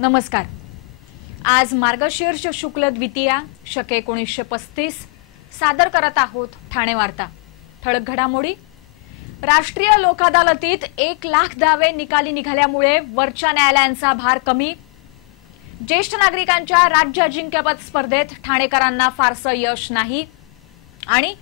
नमस्कार। आज मार्गशीर्ष शुक्ल द्वितीया शके 1935 सादर करत आहोत ठाणे वार्ता। ठळक घडामोडी। राष्ट्रीय लोक अदालतीत 1 लाख दावे निकाली निघाल्यामुळे वरच्या न्यायालयांचा भार कमी। ज्येष्ठ नागरिकांच्या राज्य अजिंक्यपद स्पर्धेत ठाणेकरांना फारसं यश नाही। आणि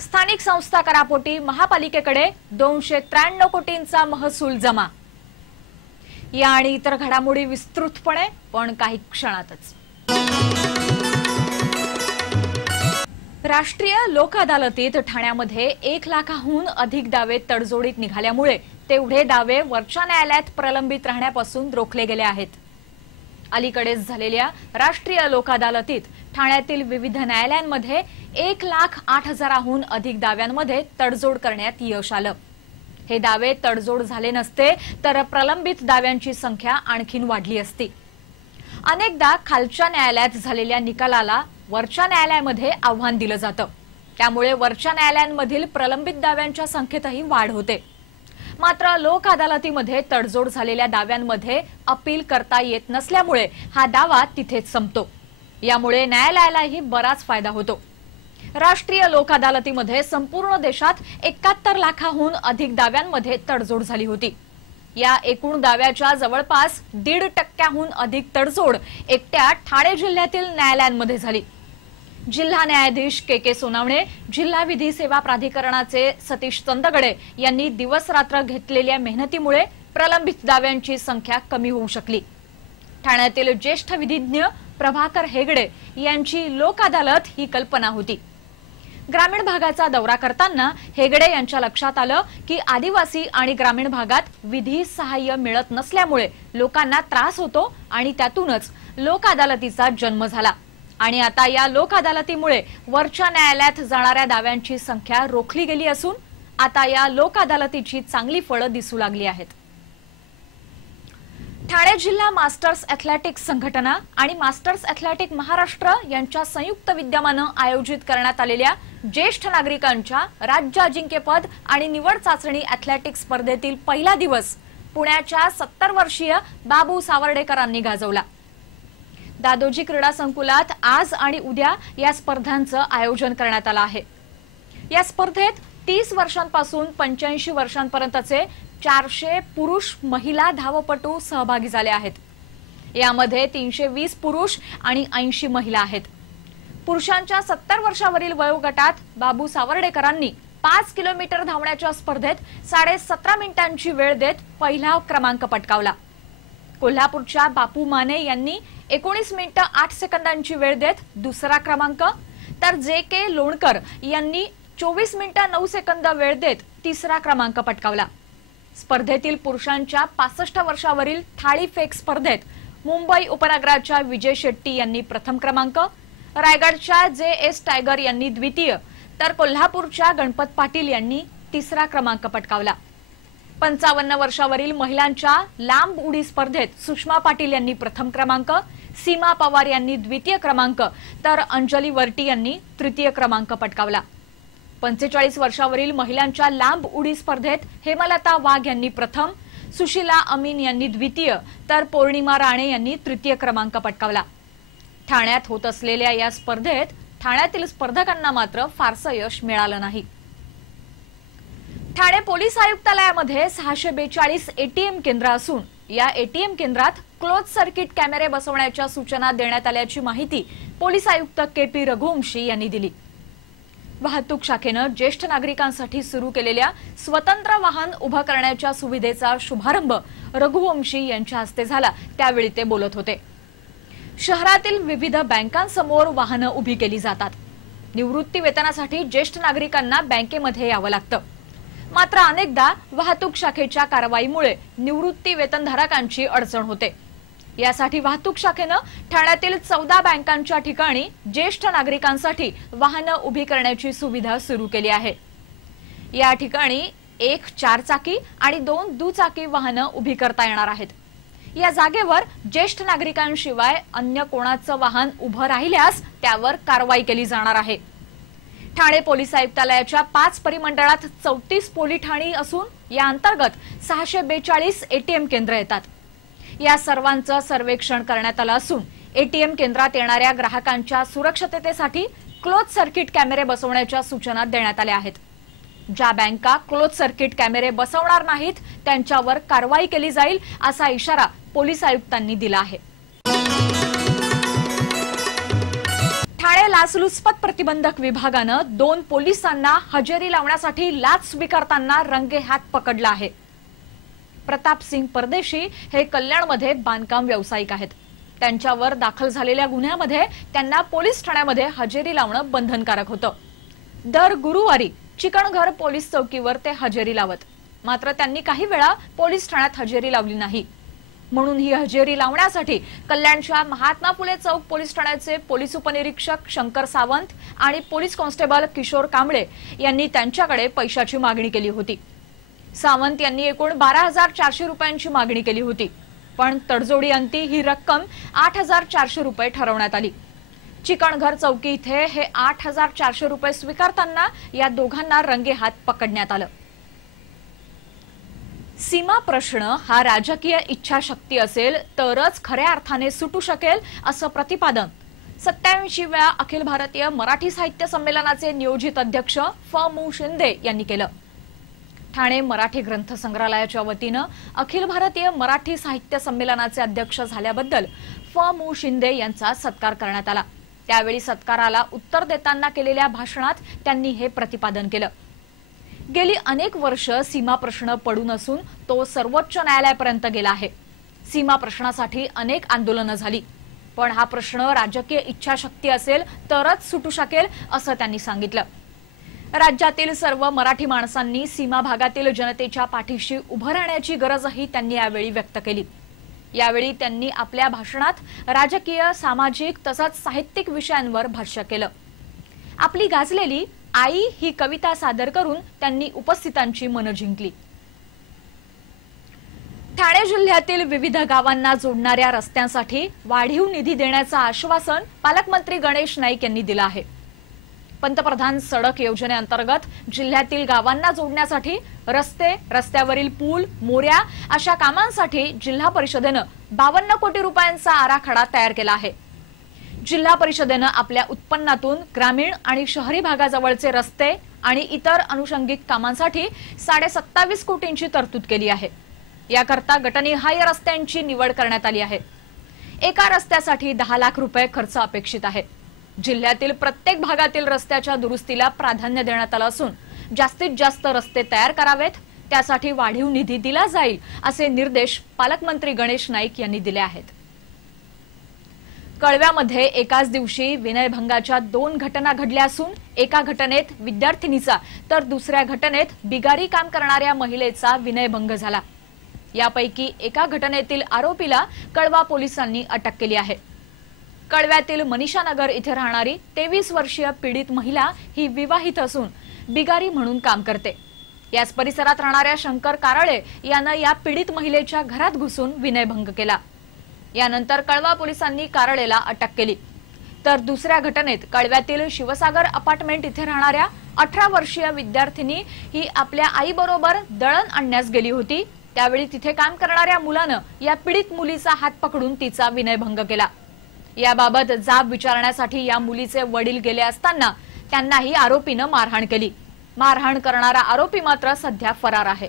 स्थानिक संस्था करापोटी महापालिकेकडे 293 कोटींचा महसूल जमा। या आणि इतर घडामोडी विस्तृतपणे पण काही क्षणातच। राष्ट्रीय लोक अदालतीत ठाण्यामध्ये 1 लाखाहून अधिक दावे तडजोडीत निघाल्यामुळे तेवढे दावे वरच्या न्यायालयात प्रलंबित राहण्यापासून रोखले गेले आहेत। अलीकडेच झालेल्या राष्ट्रीय लोक अदालतीत ठाण्यातील विविध न्यायालयांमध्ये 1,08,000हून अधिक दाव्यांमध्ये तडजोड करण्यात यश आलं। हे दावे तडजोड झाले नसते तर प्रलंबित दाव्यांची संख्या आणखीन वाढली असती। अनेकदा खालच्या न्यायालयात झालेल्या निकालाला वरच्या न्यायालयामध्ये आव्हान दिलं जातं, त्यामुळे वरच्या न्यायालयांमधील प्रलंबित दाव्यांच्या संख्येतही वाढ होते। मात्र लोक अदालतीमध्ये तडजोड झालेल्या दाव्यांमध्ये अपील करता येत नसल्यामुळे हा दावा तिथेच संपतो। यामुळे न्यायालयालाही बराच फायदा होतो। राष्ट्रीय लोक अदालतीमध्ये संपूर्ण देशात 71 लाखाहून अधिक दाव्यांमध्ये तडजोड झाली होती। या एकूण दाव्याच्या जवळपास 1.5%हून अधिक तडजोड एकट्या ठाणे जिल्ह्यातील न्यायालयांमध्ये झाली। जिल्हा न्यायाधीश के सोनावणे, जिल्हा विधी सेवा प्राधिकरणाचे सतीश चंदगडे यांनी दिवस रात्र घेतलेल्या मेहनतीमुळे प्रलंबित दाव्यांची संख्या कमी होऊ शकली। ठाण्यातील ज्येष्ठ विधिज्ञ प्रभाकर हेगडे यांची लोक अदालत ही कल्पना होती। ग्रामीण भागाचा दौरा करताना हेगडे यांच्या लक्षात आलं की आदिवासी आणि ग्रामीण भागात विधी सहाय्य मिळत नसल्यामुळे लोकांना त्रास होतो आणि त्यातूनच लोक अदालतीचा जन्म झाला। आणि आता या लोक अदालतीमुळे वरच्या न्यायालयात जाणाऱ्या दाव्यांची संख्या रोखली गेली असून आता या लोक अदालतीची चांगली फळं दिसू लागली आहेत। ठाणे जिल्हा मास्टर्स ॲथलेटिक्स संघटना आणि मास्टर्स ॲथलेटिक महाराष्ट्र यांच्या संयुक्त विद्यमानं आयोजित करण्यात आलेल्या ज्येष्ठ नागरिकांच्या राज्य अजिंक्यपद आणि निवड चाचणी ॲथलेटिक्स स्पर्धेतील पहिला दिवस पुण्याच्या 70 वर्षीय बाबू सावर्डेकरांनी गाजवला। दादोजी क्रीडा संकुलात आज आणि उद्या या स्पर्धांचं आयोजन करण्यात आलं आहे। या स्पर्धेत 30 वर्षांपासून 85 वर्षांपर्यंतचे 400 पुरुष महिला धावपटू सहभागी झाले आहेत। यामध्ये 320 पुरुष आणि 80 महिला आहेत। पुरुषांच्या 70 वर्षावरील वयोगटात बाबू सावर्डेकरांनी 5 किलोमीटर धावण्याच्या स्पर्धेत 17.5 मिनिटांची वेळ देत पहिला क्रमांक पटकावला। कोल्हापूरच्या बापू माने यांनी 19 मिनिटं 8 सेकंदांची वेळ देत दुसरा क्रमांक, तर जे लोणकर यांनी 24 मिनिटं 9 सेकंद वेळ देत तिसरा क्रमांक पटकावला। स्पर्धेतील पुरुषांच्या 65 वर्षावरील थाळी फेक स्पर्धेत मुंबई उपनगराच्या विजय शेट्टी यांनी प्रथम क्रमांक, रायगडच्या जे टायगर यांनी द्वितीय, तर कोल्हापूरच्या गणपत पाटील यांनी तिसरा क्रमांक पटकावला। 55 वर्षावरील महिलांच्या लांब उडी स्पर्धेत सुषमा पाटील यांनी प्रथम क्रमांक, सीमा पवार यांनी द्वितीय क्रमांक, तर अंजली वर्टी यांनी तृतीय क्रमांक पटकावला। 45 वर्षावरील महिलांच्या लांब उडी स्पर्धेत हेमलता वाघ यांनी प्रथम, सुशीला अमीन यांनी द्वितीय, तर पौर्णिमा राणे यांनी तृतीय क्रमांक पटकावला। ठाण्यात होत असलेल्या या स्पर्धेत ठाण्यातील स्पर्धकांना मात्र फारसं यश मिळालं नाही। ठाणे पोलीस आयुक्तालयामध्ये 642 एटीएम केंद्र असून या एटीएम केंद्रात क्लोज सर्किट कॅमेरे बसवण्याच्या सूचना देण्यात आल्याची माहिती पोलीस आयुक्त के रघुवंशी यांनी दिली। वाहतूक शाखेनं ज्येष्ठ नागरिकांसाठी सुरू केलेल्या स्वतंत्र वाहन उभं करण्याच्या सुविधेचा शुभारंभ रघुवंशी यांच्या हस्ते झाला, त्यावेळी ते बोलत होते। शहरातील विविध बँकांसमोर वाहनं उभी केली जातात। निवृत्ती वेतनासाठी ज्येष्ठ नागरिकांना बँकेमध्ये यावं लागतं। मात्र अनेकदा वाहतूक शाखेच्या कारवाईमुळे निवृत्ती वेतनधारकांची अडचण होते। यासाठी वाहतूक शाखेनं ठाण्यातील 14 बँकांच्या ठिकाणी ज्येष्ठ नागरिकांसाठी वाहनं उभी करण्याची सुविधा सुरू केली आहे। या ठिकाणी 1 4-चाकी आणि 2 दुचाकी वाहनं उभी करता येणार आहेत। या जागेवर ज्येष्ठ नागरिकांशिवाय अन्य कोणाचं वाहन उभं राहिल्यास त्यावर कारवाई केली जाणार आहे। ठाणे पोलीस आयुक्तालयाच्या 5 परिमंडळात 34 पोलीस ठाणी असून या अंतर्गत 642 एटीएम केंद्र येतात। या सर्वांचं सर्वेक्षण करण्यात आलं असून एटीएम केंद्रात येणाऱ्या ग्राहकांच्या सुरक्षिततेसाठी क्लोज सर्किट कॅमेरे बसवण्याच्या सूचना देण्यात आल्या आहेत। ज्या बँका क्लोज सर्किट कॅमेरे बसवणार नाहीत त्यांच्यावर कारवाई केली जाईल असा इशारा पोलीस आयुक्तांनी दिला आहे। ठाणे लाचलुचपत प्रतिबंधक विभागानं 2 पोलिसांना हजेरी लावण्यासाठी लाच स्वीकारताना रंगेहात पकडलं आहे। प्रताप सिंग परदेशी हे कल्याणमध्ये बांधकाम व्यावसायिक आहेत। त्यांच्यावर दाखल झालेल्या गुन्ह्यामध्ये त्यांना पोलीस ठाण्यामध्ये हजेरी लावणं बंधनकारक होतं। दर गुरुवारी चिकणघर पोलीस चौकीवर ते हजेरी लावत, मात्र त्यांनी काही वेळा पोलीस ठाण्यात हजेरी लावली नाही। म्हणून ही हजेरी लावण्यासाठी कल्याणच्या महात्मा फुले चौक पोलीस ठाण्याचे पोलीस उपनिरीक्षक शंकर सावंत आणि पोलीस कॉन्स्टेबल किशोर कांबळे यांनी त्यांच्याकडे पैशाची मागणी केली होती। सावंत यांनी एकूण 12,400 रुपयांची मागणी केली होती, पण तडजोडी अंती ही रक्कम 8,400 रुपये ठरवण्यात आली। चिकणघर चौकी इथे हे 8,400 रुपये स्वीकारताना या दोघांना रंगेहात पकडण्यात आलं। सीमा प्रश्न हा राजकीय इच्छाशक्ती असेल तरच खऱ्या अर्थाने सुटू शकेल असं प्रतिपादन 87व्या अखिल भारतीय मराठी साहित्य संमेलनाचे नियोजित अध्यक्ष फ.मु. शिंदे यांनी केलं। ठाणे मराठी ग्रंथ संग्रहालयाच्या वतीनं अखिल भारतीय मराठी साहित्य संमेलनाचे अध्यक्ष झाल्याबद्दल फ.मु. शिंदे यांचा सत्कार करण्यात आला। त्यावेळी सत्काराला उत्तर देताना केलेल्या भाषणात त्यांनी हे प्रतिपादन केलं। गेली अनेक वर्ष सीमा प्रश्न पडून असून तो सर्वोच्च न्यायालयापर्यंत गेला आहे। सीमा प्रश्नासाठी अनेक आंदोलनं झाली, पण हा प्रश्न राजकीय इच्छाशक्ती असेल तरच सुटू शकेल असं त्यांनी सांगितलं। राज्यातील सर्व मराठी माणसांनी सीमा भागातील जनतेच्या पाठीशी उभं राहण्याची गरजही त्यांनी यावेळी व्यक्त केली। यावेळी त्यांनी आपल्या भाषणात राजकीय, सामाजिक तसंच साहित्यिक विषयांवर भाष्य केलं। आपली गाजलेली आई ही कविता सादर करून त्यांनी उपस्थितांची मनं जिंकली। ठाणे जिल्ह्यातील विविध गावांना जोडणाऱ्या रस्त्यांसाठी वाढीव निधी देण्याचं आश्वासन पालकमंत्री गणेश नाईक यांनी दिलं आहे। पंतप्रधान सडक योजनेअंतर्गत जिल्ह्यातील गावांना जोडण्यासाठी रस्ते, रस्त्यावरील पूल, मोऱ्या अशा कामांसाठी जिल्हा परिषदेनं 52 कोटी रुपयांचा आराखडा तयार केला आहे। जिल्हा परिषदेनं आपल्या उत्पन्नातून ग्रामीण आणि शहरी भागाजवळचे रस्ते आणि इतर अनुषंगिक कामांसाठी 27.5 कोटींची तरतूद केली आहे। याकरता गटनिहाय रस्त्यांची निवड करण्यात आली आहे। एका रस्त्यासाठी 10 लाख रुपये खर्च अपेक्षित आहे। जिल्ह्यातील प्रत्येक भागातील रस्त्याच्या दुरुस्तीला प्राधान्य देण्यात आलं असून जास्तीत जास्त रस्ते तयार करावेत, त्यासाठी वाढीव निधी दिला जाईल असे निर्देश पालकमंत्री गणेश नाईक यांनी दिले आहेत। कळव्यामध्ये एकाच दिवशी विनयभंगाच्या 2 घटना घडल्या असून एका घटनेत विद्यार्थिनीचा तर दुसऱ्या घटनेत बिगारी काम करणाऱ्या महिलेचा विनयभंग झाला। यापैकी एका घटनेतील आरोपीला कळवा पोलिसांनी अटक केली आहे। कळव्यातील मनीषानगर इथे राहणारी 23 वर्षीय पीडित महिला ही विवाहित असून बिगारी म्हणून काम करते। याच परिसरात राहणाऱ्या शंकर कारळे यानं या पीडित महिलेच्या घरात घुसून विनयभंग केला। यानंतर कळवा पोलिसांनी कारळेला अटक केली। तर दुसऱ्या घटनेत कळव्यातील शिवसागर अपार्टमेंट इथे राहणाऱ्या 18 वर्षीय विद्यार्थिनी ही आपल्या आईबरोबर दळण आणण्यास गेली होती। त्यावेळी तिथे काम करणाऱ्या मुलानं या पीडित मुलीचा हात पकडून तिचा विनयभंग केला। याबाबत जाब विचारण्यासाठी या मुलीचे वडील गेले असताना त्यांनाही आरोपीनं मारहाण केली। मारहाण करणारा आरोपी मात्र सध्या फरार आहे।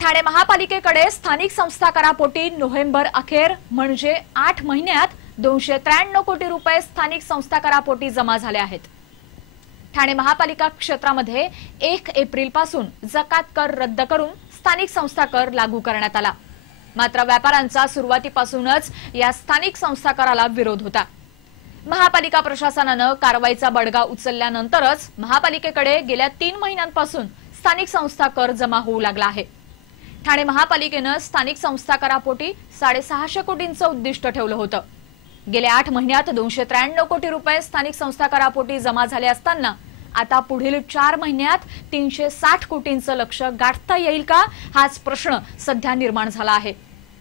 ठाणे महापालिकेकडे स्थानिक संस्था करापोटी नोव्हेंबर अखेर म्हणजे 8 महिन्यात 293 कोटी रुपये स्थानिक संस्था करापोटी जमा झाले आहेत। ठाणे महापालिका क्षेत्रामध्ये 1 एप्रिल पासून जकात कर रद्द करून स्थानिक संस्था कर लागू करण्यात आला। मात्र व्यापाऱ्यांचा सुरुवातीपासूनच या स्थानिक संस्था कराला विरोध होता। महापालिका प्रशासनानं कारवाईचा बडगा उचलल्यानंतरच महापालिकेकडे गेल्या 3 महिन्यांपासून स्थानिक संस्था कर जमा होऊ लागला आहे। ठाणे महापालिकेनं स्थानिक संस्था करापोटी 650 कोटींचं उद्दिष्ट ठेवलं होतं। गेल्या 8 महिन्यात 293 कोटी रुपये स्थानिक संस्था करापोटी जमा झाले असताना आता पुढील 4 महिन्यात 360 कोटींचं लक्ष्य गाठता येईल का हाच प्रश्न सध्या निर्माण झाला आहे।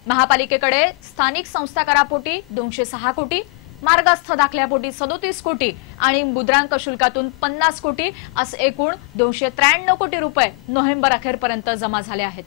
महापालिकेकडे स्थानिक संस्था करापोटी 206 कोटी, मार्गस्थ दाखल्यापोटी 37 कोटी आणि मुद्रांक शुल्कातून 50 कोटी असे एकूण 293 कोटी रुपये नोव्हेंबर अखेरपर्यंत जमा झाले आहेत।